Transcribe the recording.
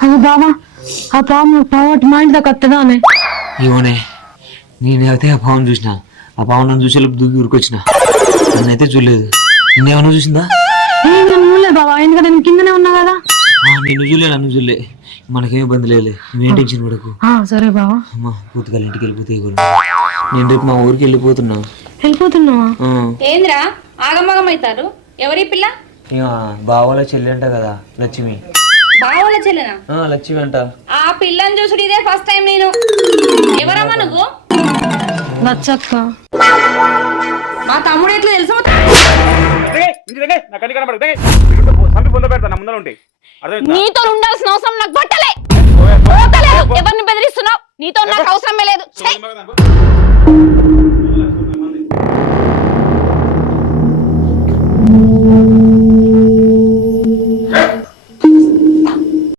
అది బావా ఆ పాము పావట్ మా ఇంటి దాకా వస్తుందా అని ఏమోనే నేనైతే ఆ పావును చూసిన ఆ పావు నన్ను చూసే దూకి ఊరికొచ్చిన నన్నైతే చూడలేదు నిన్నేమన్నా చూసిందా నువ్వులే బావా ఎందుకంటే నేను కిందనే ఉన్నా కదా నిన్ను చూడలే నన్ను చూడలే మనకేం ఇబ్బంది లేదు నువ్వేం టెన్షన్ పడకు సరే బావా అమ్మా పూతకాల ఇంటికి వెళ్ళిపోతే నేను రేపు మా ఊరికి వెళ్ళిపోతున్నావా ఏంద్రా ఆగమగం అవుతారు ఎవరి పిల్ల బావల చెల్లి అంట కదా లక్ష్మి బావల చెల్లెనా లక్ష్మి అంట ఆ పిల్లని చూసుడు ఇదే ఫస్ట్ టైం నేను ఎవరమ్మా నువ్వు నచ్చక్క మా తమ్ముడు ఎట్లా తెలుసు నీతో ఉండాల్సిన అవసరం నాకు పట్టలే ఎవరిని బెదిరిస్తున్నావు నీతో నాకు అవసరమే లేదు